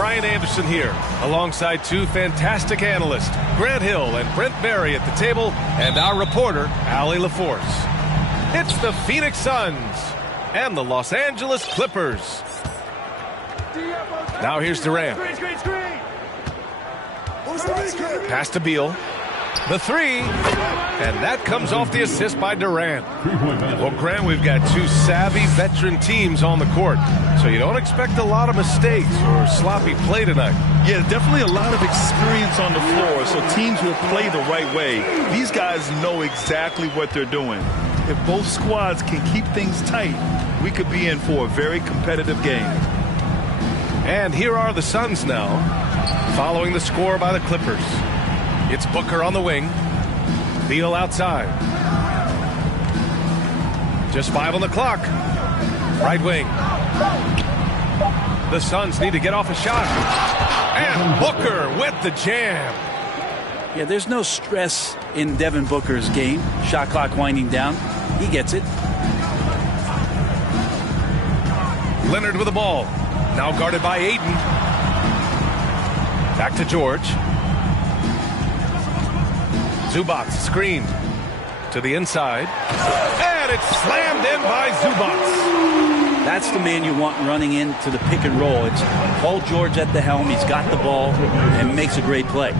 Brian Anderson here, alongside two fantastic analysts, Grant Hill and Brent Barry at the table, and our reporter, Allie LaForce. It's the Phoenix Suns and the Los Angeles Clippers. Now here's Durant. Pass to Beal. The three, and that comes off the assist by Durant. Well, Grant, we've got two savvy veteran teams on the court, so you don't expect a lot of mistakes or sloppy play tonight. Yeah, definitely a lot of experience on the floor, so teams will play the right way. These guys know exactly what they're doing. If both squads can keep things tight, we could be in for a very competitive game. And here are the Suns now, following the score by the Clippers. It's Booker on the wing. Beal outside. Just 5 on the clock. Right wing. The Suns need to get off a shot. And Booker with the jam. Yeah, there's no stress in Devin Booker's game. Shot clock winding down. He gets it. Leonard with the ball. Now guarded by Ayton. Back to George. Zubac screen to the inside. And it's slammed in by Zubac. That's the man you want running into the pick and roll. It's Paul George at the helm. He's got the ball and makes a great play.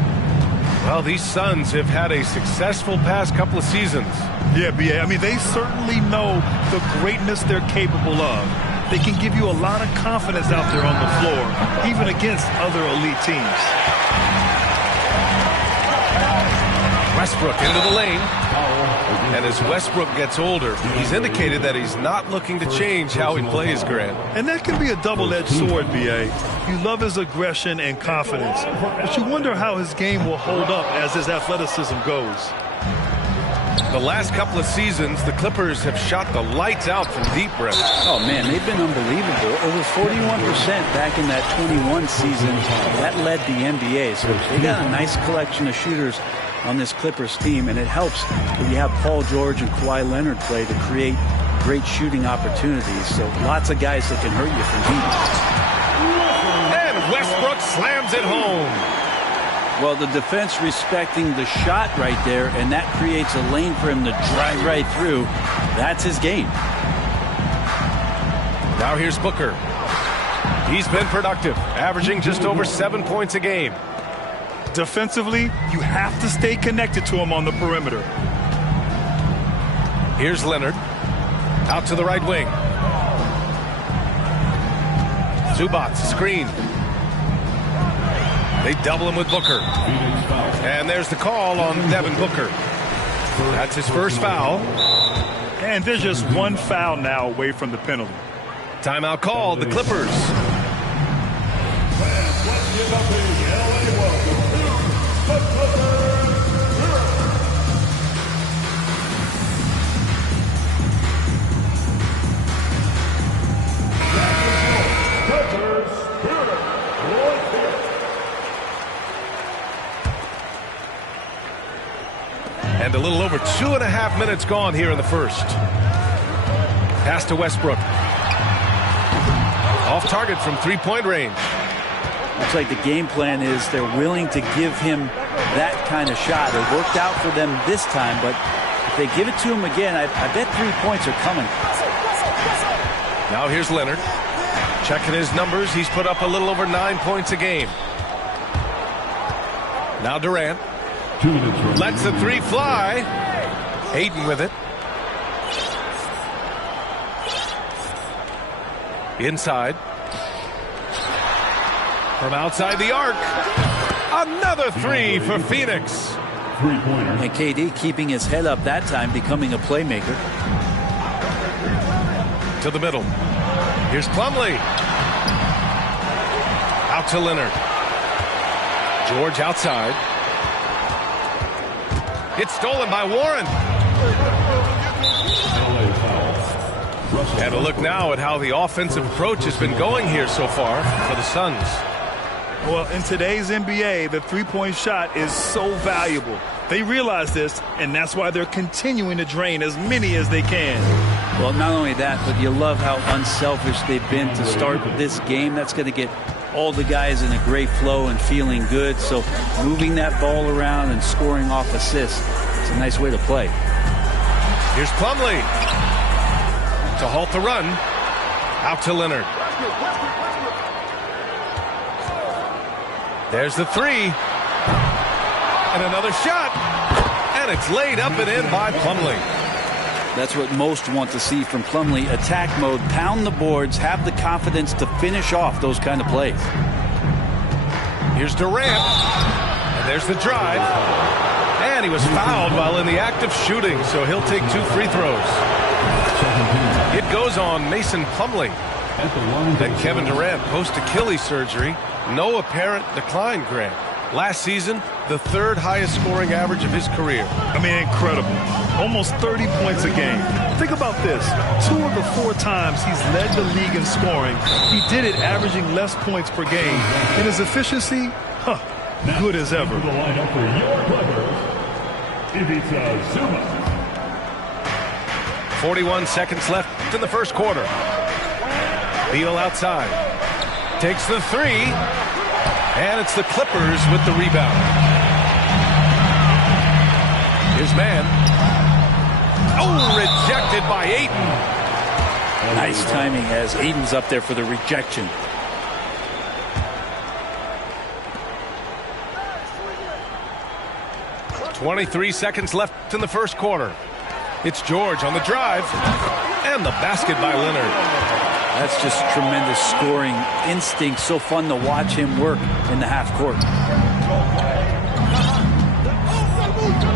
Well, these Suns have had a successful past couple of seasons. Yeah, B.A. I mean, they certainly know the greatness they're capable of. They can give you a lot of confidence out there on the floor, even against other elite teams. Westbrook into the lane. And as Westbrook gets older, he's indicated that he's not looking to change how he plays, Grant. And that can be a double-edged sword, B.A. You love his aggression and confidence, but you wonder how his game will hold up as his athleticism goes. The last couple of seasons, the Clippers have shot the lights out from deep, Brett. Oh, man, they've been unbelievable. Over 41% back in that 21 season. That led the NBA. So they got a nice collection of shooters on this Clippers team, and it helps when you have Paul George and Kawhi Leonard play to create great shooting opportunities. So lots of guys that can hurt you from deep. And Westbrook slams it home. Well, the defense respecting the shot right there, and that creates a lane for him to drive right through. That's his game. Now here's Booker. He's been productive, averaging just over 7 points a game. Defensively, you have to stay connected to him on the perimeter. Here's Leonard. Out to the right wing. Zubac, screen. They double him with Booker. And there's the call on Devin Booker. That's his first foul. And there's just one foul now away from the penalty. Timeout called, the Clippers. And a little over 2.5 minutes gone here in the first. Pass to Westbrook. Off target from three-point range. Looks like the game plan is they're willing to give him that kind of shot. It worked out for them this time, but if they give it to him again, I bet 3 points are coming. Now here's Leonard. Checking his numbers. He's put up a little over 9 points a game. Now Durant. Lets the three fly. Ayton with it. Inside. From outside the arc. Another three for Phoenix. And KD keeping his head up that time, becoming a playmaker. To the middle. Here's Plumlee. Out to Leonard. George outside. It's stolen by Warren. And a look now at how the offensive approach has been going here so far for the Suns. Well, in today's NBA, the three-point shot is so valuable. They realize this, and that's why they're continuing to drain as many as they can. Well, not only that, but you love how unselfish they've been to start this game. That's going to get all the guys in a great flow and feeling good. So moving that ball around and scoring off assists, it's a nice way to play. Here's Plumlee to halt the run. Out to Leonard. There's the three. And another shot. And it's laid up and in by Plumlee. That's what most want to see from Plumlee. Attack mode, pound the boards, have the confidence to finish off those kind of plays. Here's Durant. And there's the drive. And he was fouled while in the act of shooting, so he'll take 2 free throws. It goes on Mason Plumlee. Then Kevin Durant post-Achilles surgery. No apparent decline, Grant. Last season, the 3rd highest scoring average of his career. I mean, incredible. Almost 30 points a game. Think about this. 2 of the 4 times he's led the league in scoring, he did it averaging less points per game. And his efficiency, good as ever. The lineup for your Clippers, Ivica Zubac. 41 seconds left in the first quarter. Beal outside. Takes the 3. And it's the Clippers with the rebound. Here's Mann. Oh, rejected by Ayton. Nice timing as Ayton's up there for the rejection. .23 seconds left in the first quarter. It's George on the drive. And the basket by Leonard. That's just tremendous scoring instinct. So fun to watch him work in the half court.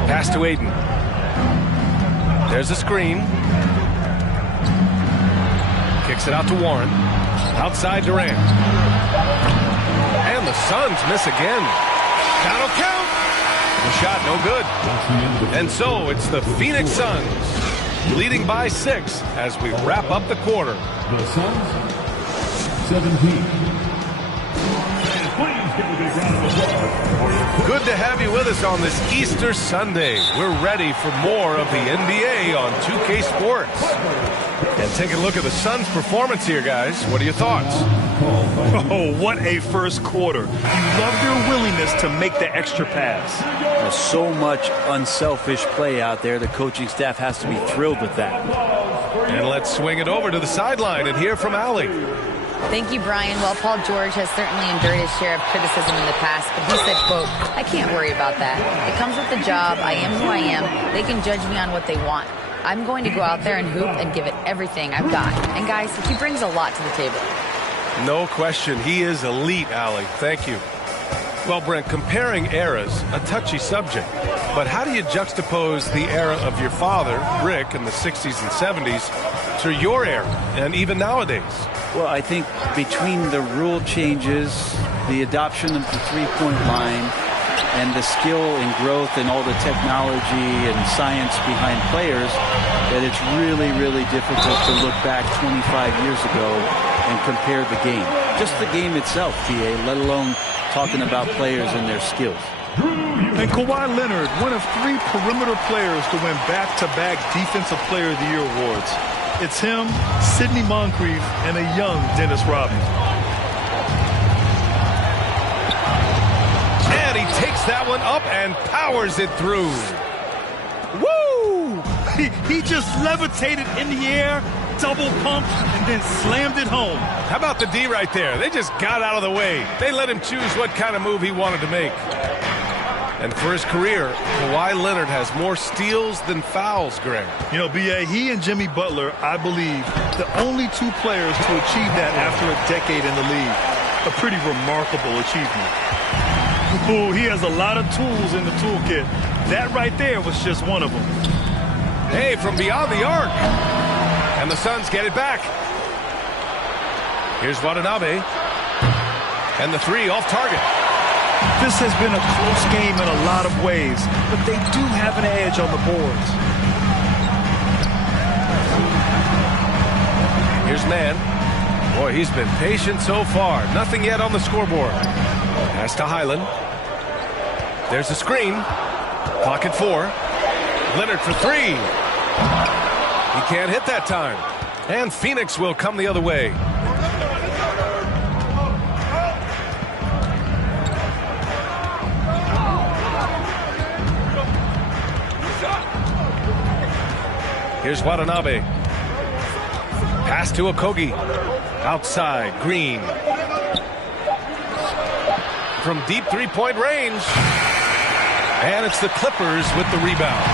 Pass to Ayton. There's a screen. Kicks it out to Warren. Outside Durant. And the Suns miss again. That'll count. The shot no good. And so it's the Phoenix Suns leading by 6 as we wrap up the quarter. The Suns, 17. And please give a big round of applause for your Good to have you with us on this Easter Sunday. We're ready for more of the NBA on 2K Sports. And take a look at the Suns' performance here, guys. What are your thoughts? Oh, what a first quarter. You love their willingness to make the extra pass. There's so much unselfish play out there. The coaching staff has to be thrilled with that. And let's swing it over to the sideline and hear from Allie. Thank you, Brian. Well, Paul George has certainly endured his share of criticism in the past, but he said, quote, "I can't worry about that. It comes with the job. I am who I am. They can judge me on what they want. I'm going to go out there and hoop and give it everything I've got." And guys, he brings a lot to the table. No question. He is elite, Allie. Thank you. Well, Brent, comparing eras, a touchy subject. But how do you juxtapose the era of your father, Rick, in the 60s and 70s to your era and even nowadays? Well, I think between the rule changes, the adoption of the three-point line, and the skill and growth and all the technology and science behind players, that it's really, really difficult to look back 25 years ago and compare the game. Just the game itself, T.A., let alone talking about players and their skills. And Kawhi Leonard, one of 3 perimeter players to win back-to-back Defensive Player of the Year awards. It's him, Sidney Moncrief, and a young Dennis Rodman. And he takes that one up and powers it through. Woo! He just levitated in the air, double pumped, and then slammed it home. How about the D right there? They just got out of the way. They let him choose what kind of move he wanted to make. And for his career, Kawhi Leonard has more steals than fouls, Greg. You know, B.A., he and Jimmy Butler, I believe, the only 2 players to achieve that after a decade in the league. A pretty remarkable achievement. Ooh, he has a lot of tools in the toolkit. That right there was just one of them. Hey, from beyond the arc. And the Suns get it back. Here's Watanabe. And the 3 off target. This has been a close game in a lot of ways, but they do have an edge on the boards. Here's Mann. Boy, he's been patient so far. Nothing yet on the scoreboard. Pass to Highland. There's the screen. Pocket 4. Leonard for 3. He can't hit that time. And Phoenix will come the other way. Here's Watanabe. Pass to Okogie. Outside, Green. From deep three-point range. And it's the Clippers with the rebound.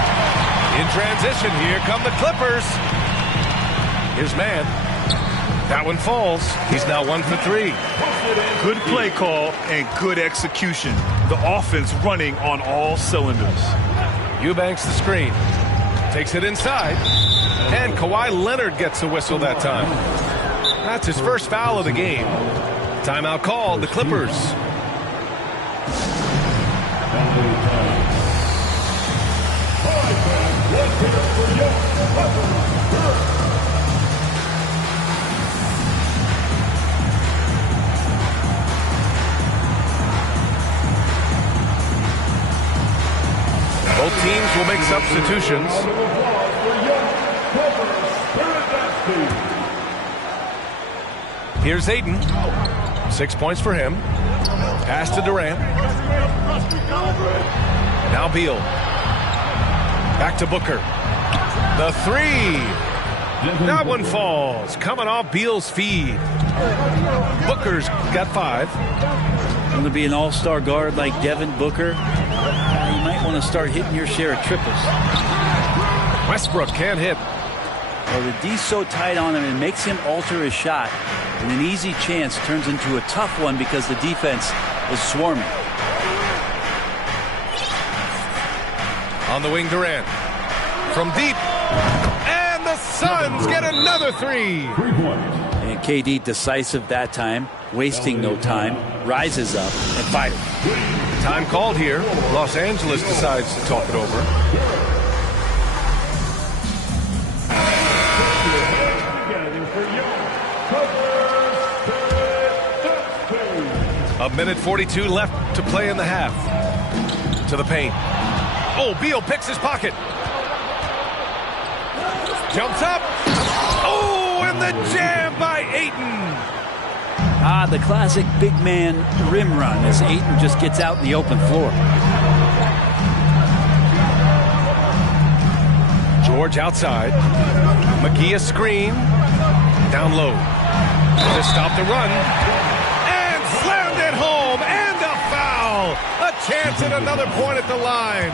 In transition, here come the Clippers. Here's Mann. That one falls. He's now 1 for 3. Good play call and good execution. The offense running on all cylinders. Eubanks the screen. Takes it inside. And Kawhi Leonard gets the whistle that time. That's his first foul of the game. Timeout called, the Clippers. Both teams will make substitutions. Here's Ayton. 6 points for him. Pass to Durant. Now Beal. Back to Booker. The three. That one falls. Coming off Beal's feed. Booker's got 5. Going to be an all-star guard like Devin Booker. You might want to start hitting your share of triples. Westbrook can't hit. Well, the D's so tight on him, it makes him alter his shot. And an easy chance turns into a tough one because the defense is swarming. On the wing, Durant. From deep. And the Suns get another 3. And KD decisive that time, wasting no time, rises up and fires. Time called here. Los Angeles decides to talk it over. A minute 42 left to play in the half. To the paint. Oh, Beal picks his pocket. Jumps up. Oh, and the jam by Ayton. The classic big man rim run as Ayton just gets out in the open floor. George outside. McGee a screen. Down low. To stop the run. And slammed it home. And a foul. A chance at another point at the line.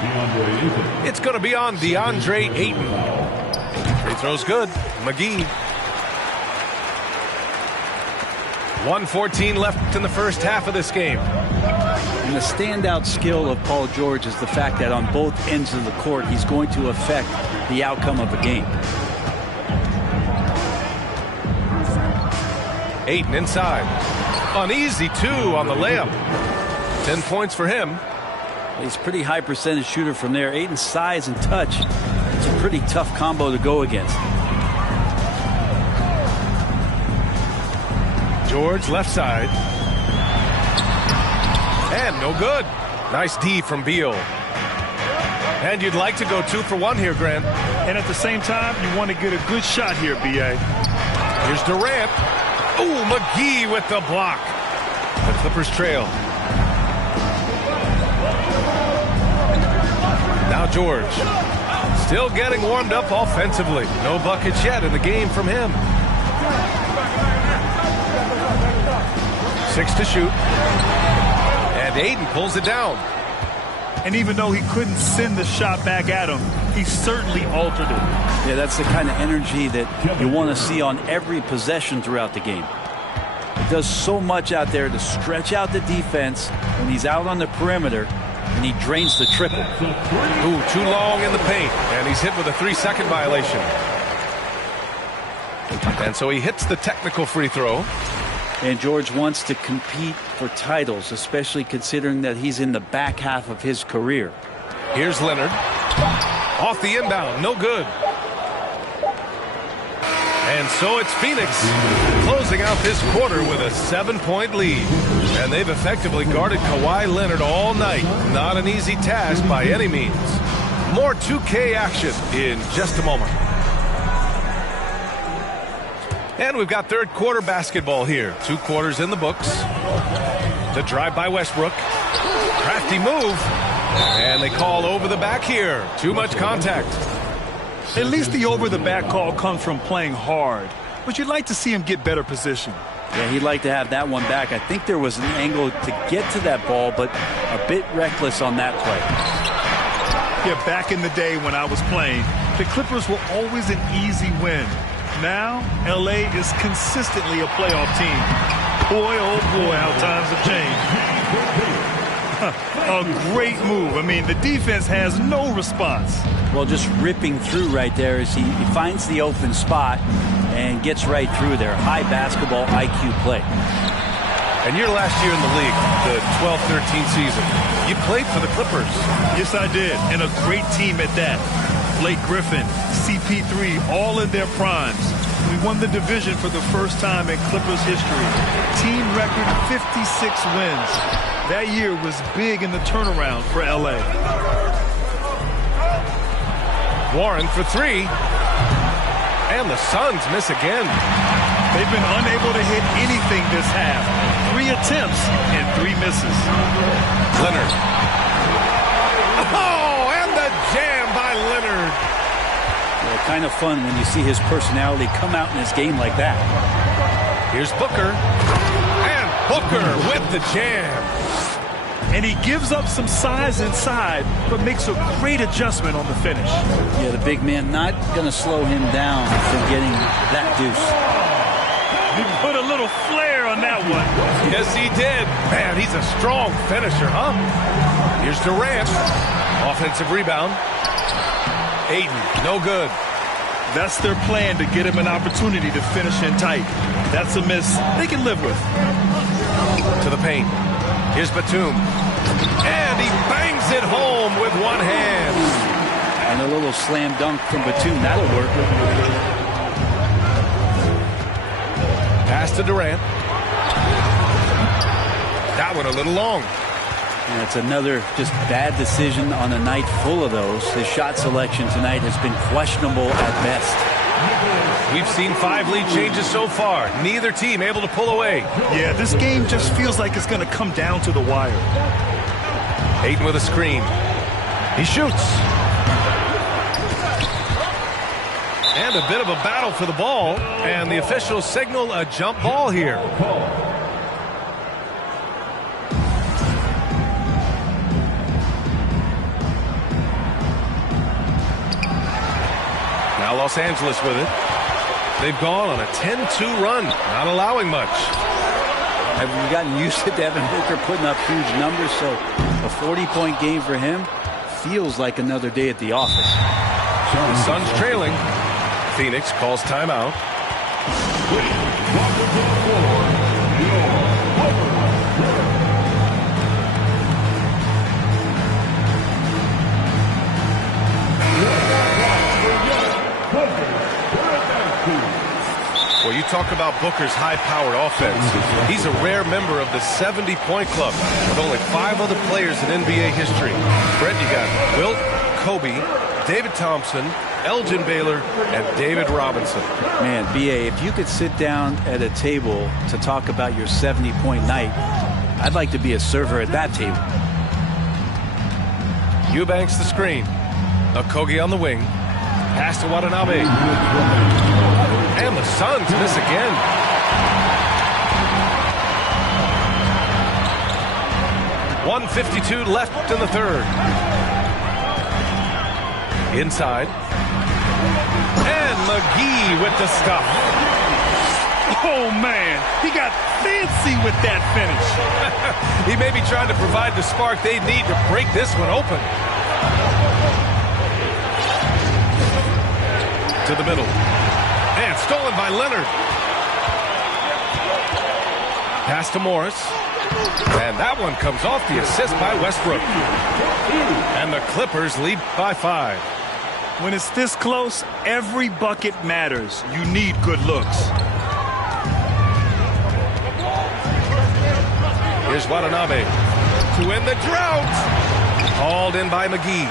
It's going to be on DeAndre Ayton. Free throw's good. McGee. 1:14 left in the first half of this game. And the standout skill of Paul George is the fact that on both ends of the court, he's going to affect the outcome of the game. Ayton inside. An easy 2 on the layup. 10 points for him. He's a pretty high percentage shooter from there. Ayton's size and touch, it's a pretty tough combo to go against. George left side. And no good. Nice D from Beal. And you'd like to go 2 for 1 here, Grant. And at the same time, you want to get a good shot here, B.A. Here's Durant. Oh, McGee with the block. The Clippers trail. Now George. Still getting warmed up offensively. No buckets yet in the game from him. 6 to shoot. And Ayton pulls it down. And even though he couldn't send the shot back at him, he certainly altered it. Yeah, that's the kind of energy that you want to see on every possession throughout the game. He does so much out there to stretch out the defense when he's out on the perimeter, and he drains the triple. Ooh, too long in the paint, and he's hit with a 3-second violation. And so he hits the technical free throw. And George wants to compete for titles, especially considering that he's in the back half of his career. Here's Leonard. Off the inbound, no good. And so it's Phoenix closing out this quarter with a 7-point lead. And they've effectively guarded Kawhi Leonard all night. Not an easy task by any means. More 2K action in just a moment. And we've got third quarter basketball here. 2 quarters in the books. The drive by Westbrook. Crafty move. And they call over the back here. Too much contact. At least the over-the-back call comes from playing hard, but you'd like to see him get better position. Yeah, he'd like to have that one back. I think there was an angle to get to that ball, but a bit reckless on that play. Yeah, back in the day when I was playing, the Clippers were always an easy win. Now, L.A. is consistently a playoff team. Boy, oh boy, how times have changed. A great move. I mean, the defense has no response. Well, just ripping through right there as he finds the open spot and gets right through there. High basketball IQ play. And your last year in the league, the 12-13 season, you played for the Clippers. Yes, I did, and a great team at that. Blake Griffin, CP3, all in their primes. We won the division for the first time in Clippers history. Team record 56 wins. That year was big in the turnaround for L.A. Warren for three. And the Suns miss again. They've been unable to hit anything this half. 3 attempts and 3 misses. Leonard. Oh, and the jam by Leonard. Yeah, kind of fun when you see his personality come out in his game like that. Here's Booker. And Booker with the jam. And he gives up some size inside, but makes a great adjustment on the finish. Yeah, the big man not going to slow him down from getting that deuce. He put a little flair on that one. Yes, he did. Man, he's a strong finisher, huh? Here's Durant. Offensive rebound. Ayton, no good. That's their plan, to get him an opportunity to finish in tight. That's a miss they can live with. To the paint. Here's Batum. And he bangs it home with one hand. And a little slam dunk from Batum. That'll work. Pass to Durant. That one a little long. And it's another just bad decision on a night full of those. His shot selection tonight has been questionable at best. We've seen 5 lead changes so far. Neither team able to pull away. Yeah, this game just feels like it's going to come down to the wire. Ayton with a screen. He shoots. And a bit of a battle for the ball. And the officials signal a jump ball here. Now Los Angeles with it. They've gone on a 10-2 run, not allowing much. Have we gotten used to Devin Booker putting up huge numbers, so a 40-point game for him feels like another day at the office. The Suns trailing. Phoenix calls timeout. Well, you talk about Booker's high-powered offense. He's a rare member of the 70-point club with only 5 other players in NBA history. Brett, you got Wilt, Kobe, David Thompson, Elgin Baylor, and David Robinson. Man, B.A., if you could sit down at a table to talk about your 70-point night, I'd like to be a server at that table. Eubanks the screen. Okogie on the wing. Pass to Watanabe. And the Suns miss again. .152 left in the third. Inside. And McGee with the stuff. Oh, man. He got fancy with that finish. He may be trying to provide the spark they need to break this one open. To the middle. And stolen by Leonard. Pass to Morris. And that one comes off the assist by Westbrook. And the Clippers lead by 5. When it's this close, every bucket matters. You need good looks. Here's Watanabe to end the drought. Called in by McGee.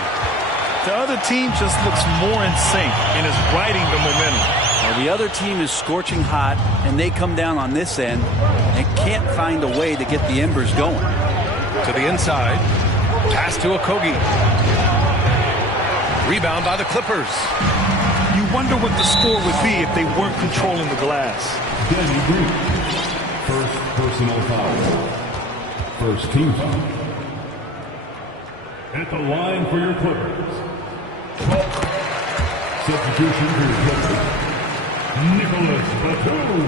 The other team just looks more in sync and is riding the momentum. Well, the other team is scorching hot, and they come down on this end and can't find a way to get the embers going. To the inside. Pass to Okogie. Rebound by the Clippers. You wonder what the score would be if they weren't controlling the glass. Danny Green. First personal foul. First team foul. At the line for your Clippers. Substitution for your Clippers. Nicholas Batum.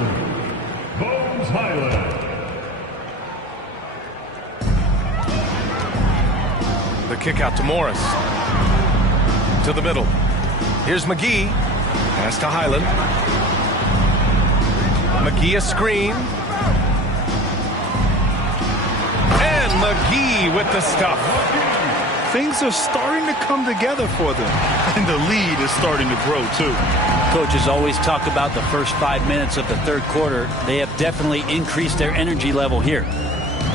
Bones Highland. The kick out to Morris. To the middle. Here's McGee. Pass to Highland. McGee a screen. And McGee with the stuff. Things are starting to come together for them. And the lead is starting to grow, too. Coaches always talk about the first 5 minutes of the third quarter. They have definitely increased their energy level here.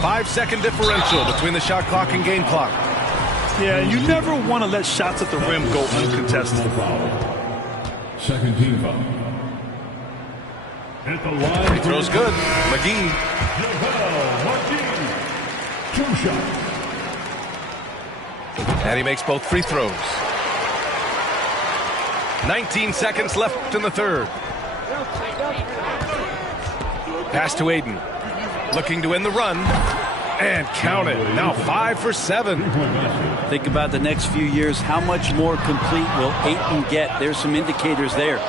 5-second differential between the shot clock and game clock. Yeah, you never want to let shots at the rim go uncontested. Second team foul. At the line. Free throw's good. McGee. Two shots. And he makes both free throws. 19 seconds left in the third. Pass to Ayton. Looking to end the run. And count it. Now 5 for 7. Think about the next few years. How much more complete will Ayton get? There's some indicators there.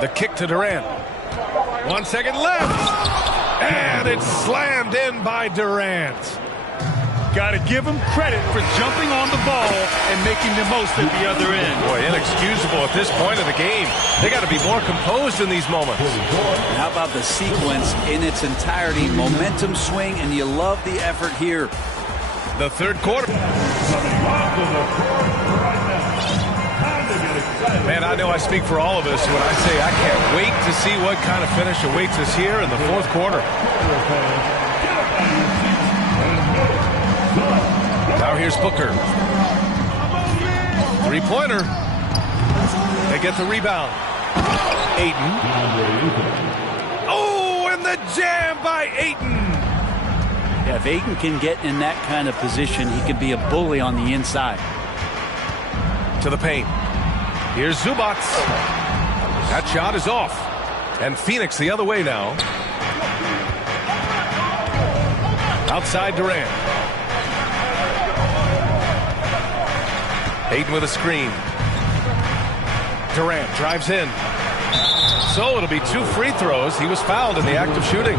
The kick to Durant. 1 second left. And it's slammed in by Durant. Got to give him credit for jumping on the ball and making the most at the other end. Boy, inexcusable at this point of the game. They got to be more composed in these moments. And how about the sequence in its entirety? Momentum swing, and you love the effort here. The third quarter. Man, I know I speak for all of us when I say I can't wait to see what kind of finish awaits us here in the fourth quarter. Now here's Booker. Three-pointer. They get the rebound. Ayton. Oh, and the jam by Ayton. Yeah, if Ayton can get in that kind of position, he can be a bully on the inside. To the paint. Here's Zubac. That shot is off. And Phoenix the other way now. Outside Durant. Ayton with a screen. Durant drives in. So it'll be 2 free throws. He was fouled in the act of shooting.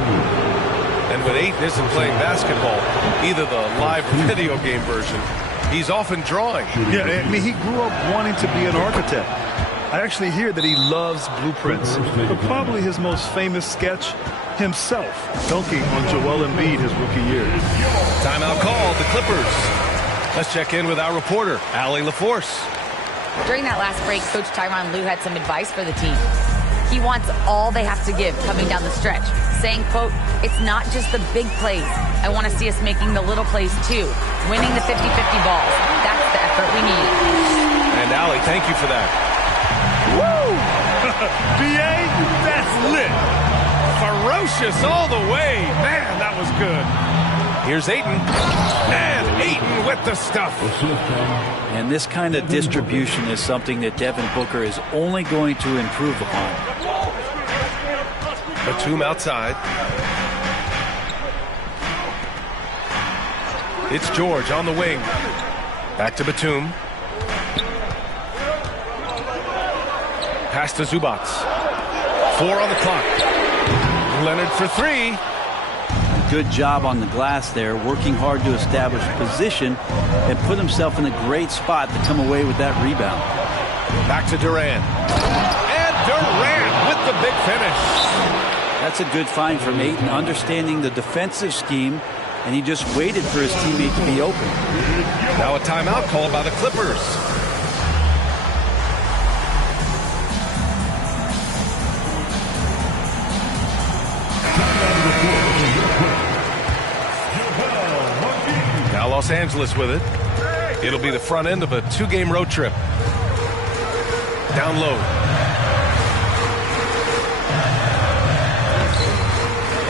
And when Ayton isn't playing basketball, either the live or video game version, he's often drawing. Yeah, I mean, he grew up wanting to be an architect. I actually hear that he loves blueprints. But probably his most famous sketch, himself, dunking on Joel Embiid his rookie year. Timeout called, the Clippers. Let's check in with our reporter, Allie LaForce. During that last break, Coach Tyronn Lue had some advice for the team. He wants all they have to give coming down the stretch, saying, quote, it's not just the big plays. I want to see us making the little plays too, winning the 50-50 balls. That's the effort we need. And Allie, thank you for that. Woo! B.A., that's lit. Ferocious all the way. Man, that was good. Here's Ayton. And Ayton with the stuff. And this kind of distribution is something that Devin Booker is only going to improve upon. Batum outside. It's George on the wing. Back to Batum. Pass to Zubac. 4 on the clock. Leonard for 3. Good job on the glass there, working hard to establish position and put himself in a great spot to come away with that rebound. Back to Durant. And Durant with the big finish. That's a good find from Ayton, understanding the defensive scheme, and he just waited for his teammate to be open. Now a timeout called by the Clippers. Now Los Angeles with it. It'll be the front end of a 2-game road trip. Down low.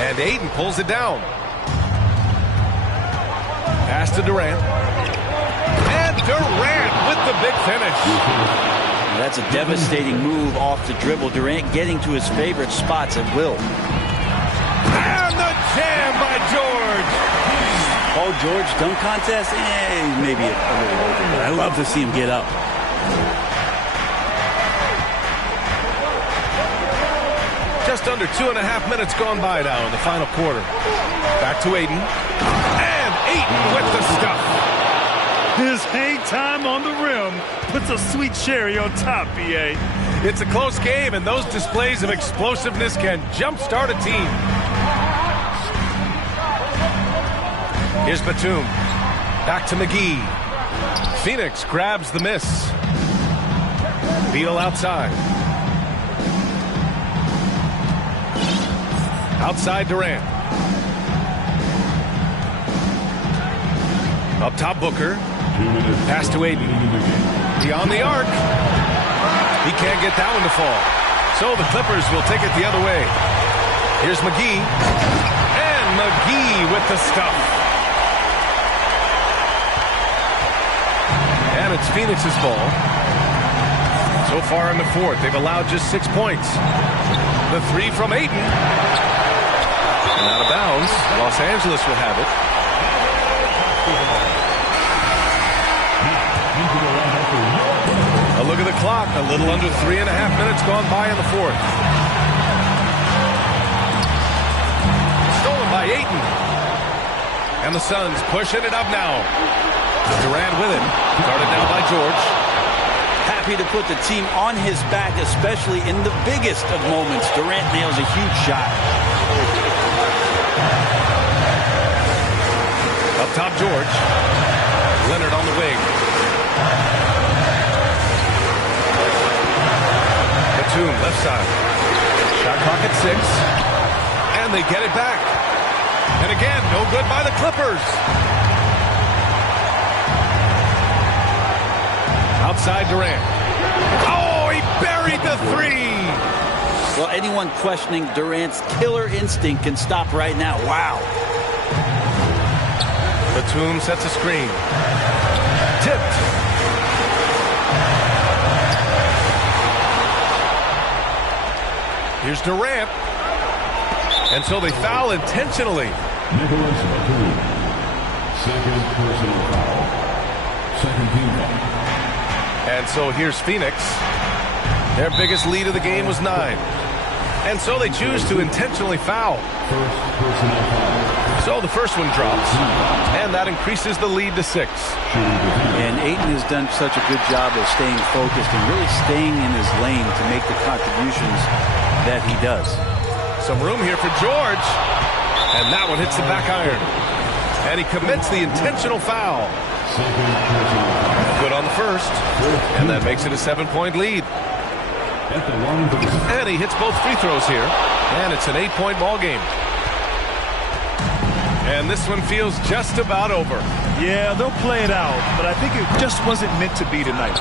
And Ayton pulls it down. Pass to Durant. And Durant with the big finish. That's a devastating move off the dribble. Durant getting to his favorite spots at will. And the jam by George. Paul George dunk contest? Maybe a little over, but I love to see him get up. Just under 2.5 minutes gone by now in the final quarter. Back to Ayton. And Ayton with the stuff. His hang time on the rim puts a sweet cherry on top, B.A. It's a close game, and those displays of explosiveness can jumpstart a team. Here's Batum. Back to McGee. Phoenix grabs the miss. Beal outside. Outside Durant. Up top Booker. Pass to Ayton. Beyond the arc. He can't get that one to fall. So the Clippers will take it the other way. Here's McGee. And McGee with the stuff. And it's Phoenix's ball. So far in the fourth, they've allowed just 6 points. The three from Ayton. And out of bounds. Los Angeles will have it. A look at the clock. A little under 3.5 minutes gone by in the fourth. Stolen by Ayton. And the Suns pushing it up now. Durant with it. Guarded now by George. Happy to put the team on his back, especially in the biggest of moments. Durant nails a huge shot. Up top, George. Leonard on the wing. Batum, left side. Shot clock at 6. And they get it back. And again, no good by the Clippers. Outside Durant. Oh, he buried the three. Well, anyone questioning Durant's killer instinct can stop right now. Wow. Batum sets a screen. Tipped. Here's Durant. And so they foul intentionally. Nicholas Batum. Second personal foul. Second team foul. And so here's Phoenix. Their biggest lead of the game was 9. And so they choose to intentionally foul. First personal foul. So the first one drops. And that increases the lead to 6. And Ayton has done such a good job of staying focused and really staying in his lane to make the contributions that he does. Some room here for George. And that one hits the back iron. And he commits the intentional foul. Good on the first. And that makes it a 7-point lead. And he hits both free throws here. And it's an 8-point ball game. And this one feels just about over. Yeah, they'll play it out, but I think it just wasn't meant to be tonight.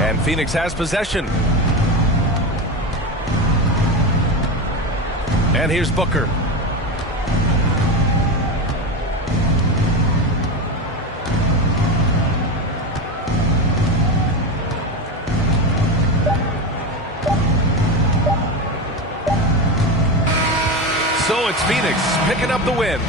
And Phoenix has possession. And here's Booker. So it's Phoenix picking up the win.